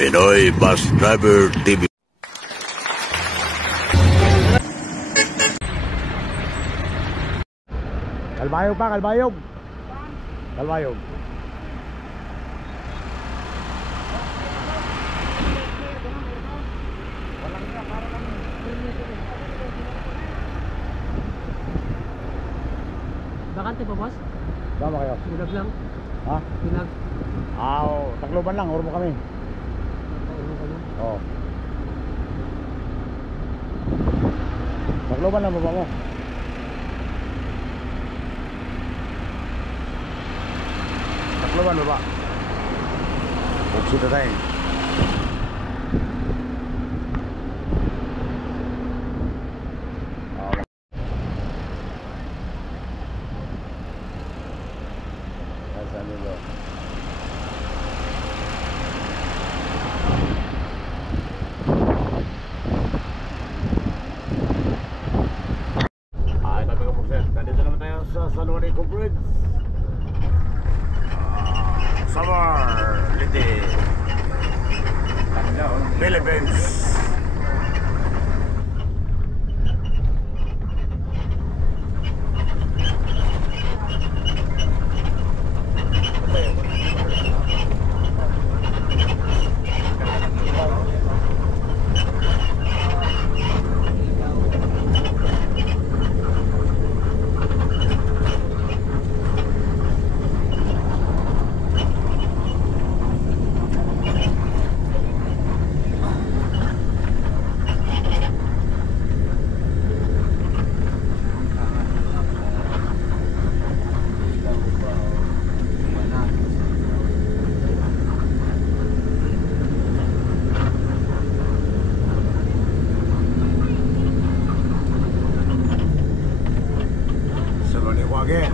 Pinoy Bus Driver TV. Kalbayog pa, kalbayog. Kalbayog. Bakante pa, boss? Sama kayo? Pinag lang. Ha? Pinag. Tacloban lang, urmo kami. Oo. Tacloban lang, baba mo. Tacloban, baba. Buksito tayo. Nandito naman tayo sa San Juan Bridge. Samar, Liti, Philippines. Again.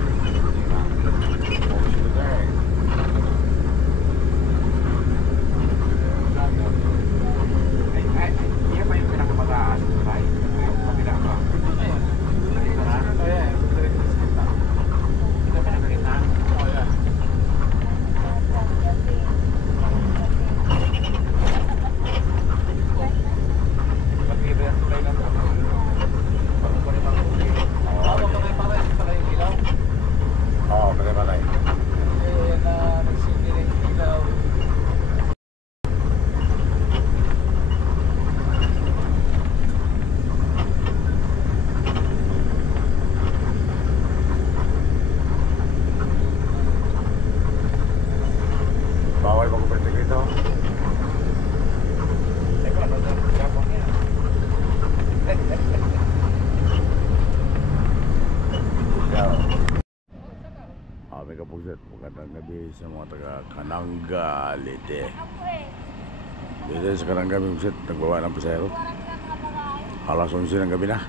Bawal mag-uperte dito. May kapusit, magandang gabi sa mga taga Kananga, Leyte. Dito sa Kananga, may kapusit, nagbawa ng pasahero. Alas 11 ng gabi na.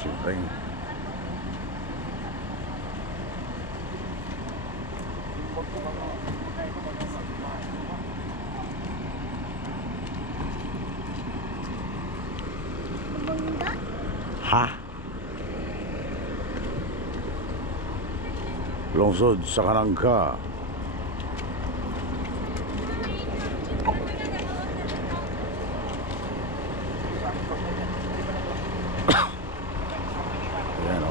Siyempre. Ha? Lungsod sa Kananga. Ayan o.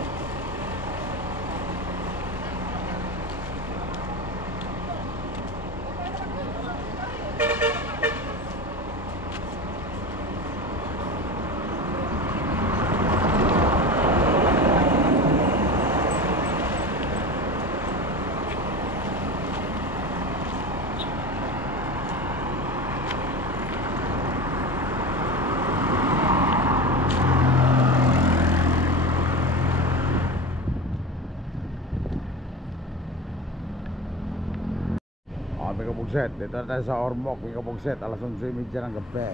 May kabugset, dito na tayo sa Ormoc. May kabugset, alas 11:30 ng gabi.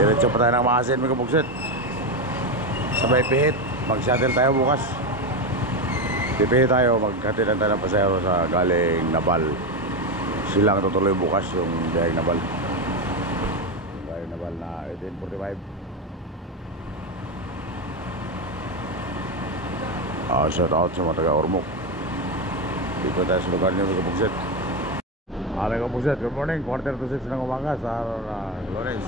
Diretso pa tayo ng Maasin, may kabugset. Sabay pihit, mag-shuttle tayo bukas. Pipihit tayo, magkatilan tayo ng pasahero sa galing Nabal. Silang tutuloy bukas yung galing Nabal. Galing Nabal na 18:45. Shout out sa mga taga-Ormoc. Dito tayo sa lugar niyo mga kabugsit. Mga kabugsit, good morning. 5:45 ng umaga sa araw na Lunes.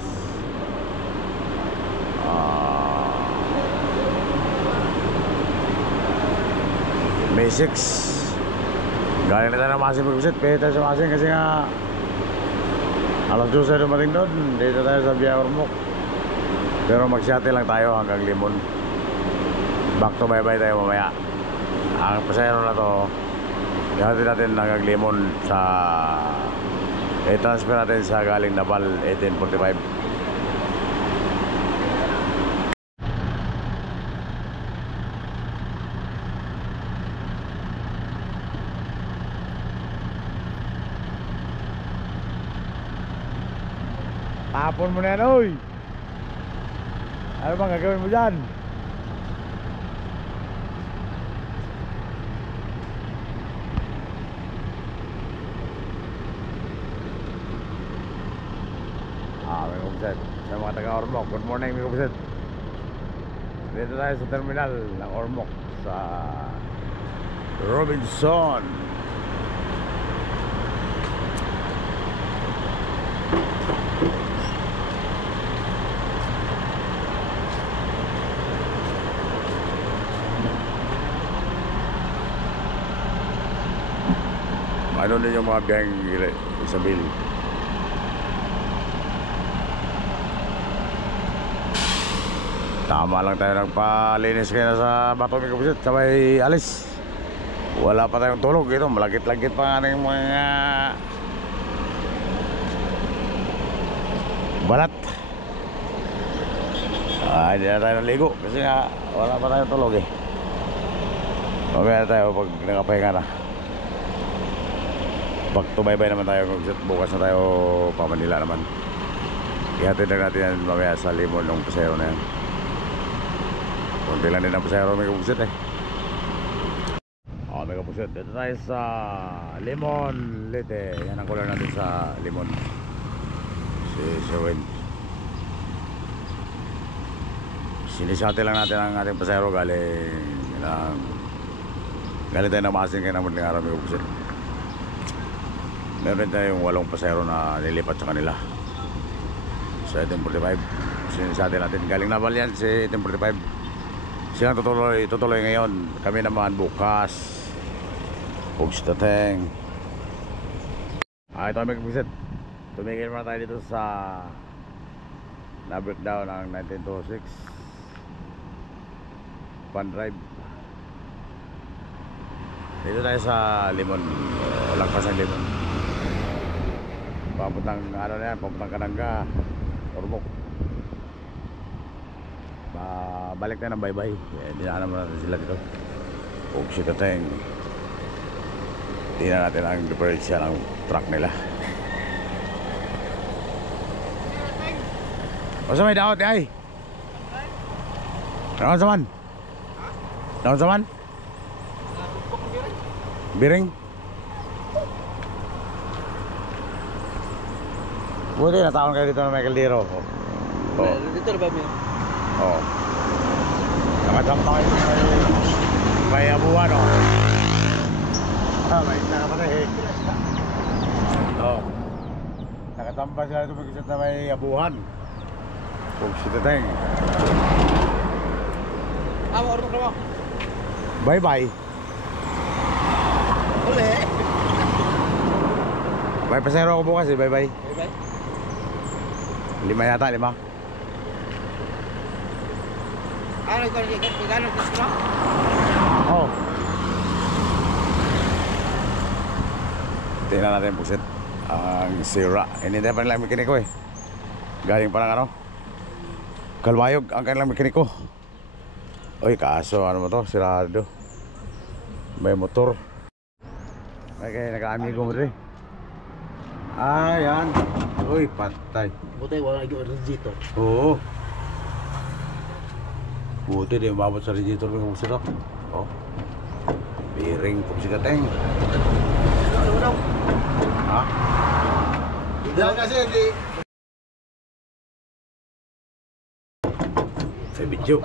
May 6. Galing na tayo ng Masing mga kabugsit. Pwede tayo sa Masing kasi nga alas 12 tayo dumating doon. Dito tayo sa Via Ormoc. Pero mag-shuttle lang tayo hanggang Limon. Back to bye-bye tayo mamaya. Ang pasahero na to, ihatid natin hanggang Limon sa i-transfer natin sa galing Nabal 1845. Tapon mo na yan, oy! Ano bang gagawin mo dyan? May kumpisit sa mga taga-Ormoc. Good morning, may kumpisit. Dito tayo sa terminal ng Ormoc sa Robinson. Ano din yung mga biyaheng Isabel? Tama lang tayo nagpalinis kayo na sa Bato Mikabusit sa may alis. Wala pa tayong tulog ito. Malagit-lagit pa nga ng mga balat. Hindi na tayo naligo kasi nga wala pa tayong tulog eh. Mamaya na tayo pag nakapahinga na. Back to bye-bye naman tayo. Bukas na tayo pa Manila naman. Ihatid na natin yan mamaya sa Limon ng pasahero na yan. Kunti lang din ang pasahero may kapusit eh. May kapusit. Dito tayo sa Limon Leyte. Yan ang kulay natin sa Limon. Si Sherwin. Sinisate lang natin ang ating pasahero galing tayo na Masing kaya naman ng araw may kapusit. Meron tayong 8 pasahero na nilipat sa kanila sa 1845. Sinisate natin galing Nabal yan si 1845. Silang tutuloy ngayon. Kami naman bukas Pugs Tateng. Ito may kapisit. Tumigil muna tayo dito sa na-breakdown ng 1926 Pan Drive. Dito tayo sa Limon. Lagpas ng Limon. Papuntang ano na yan, papuntang Kananga, Ormoc. Balik tayo ng bye-bye. Dinaanan mo natin sila dito. Pugs Tateng. Tingnan natin ang diferensya ng truck nila. Masa may daot ay? Naon sa man? Naon sa man? Biring? Buti na taon kayo dito na may kaldero. Oh. Dito na ba mo? Oo. Nakasampa kayo may abuhan o. May isa ka pa rin eh. Oo. Nakasampa sila ito mag-isat na may abuhan. Pugs Tateng. Ormoc na mo. Bye-bye. Uli. May pasero ako bukas eh. Bye-bye. Bye-bye. 5 yata, 5. Ano ito? Gano'n gusto mo? Oo. Tingnan natin pusit. Ang sira. Hindi pa nilang mekaniko eh. Galing pa ng ano? Kalbayog ang kanilang mekaniko. Uy, kaso ano mo to? Sirado. May motor. Ay, kaya naka-amigo mo rin. Yan. Uy, patay. Buti wala yung resisto. Oo. Buti di umabot sa radiator ng pusit to. Oh. Biring Pugs Tateng. Ha? Hindi kasi hindi. Sa video.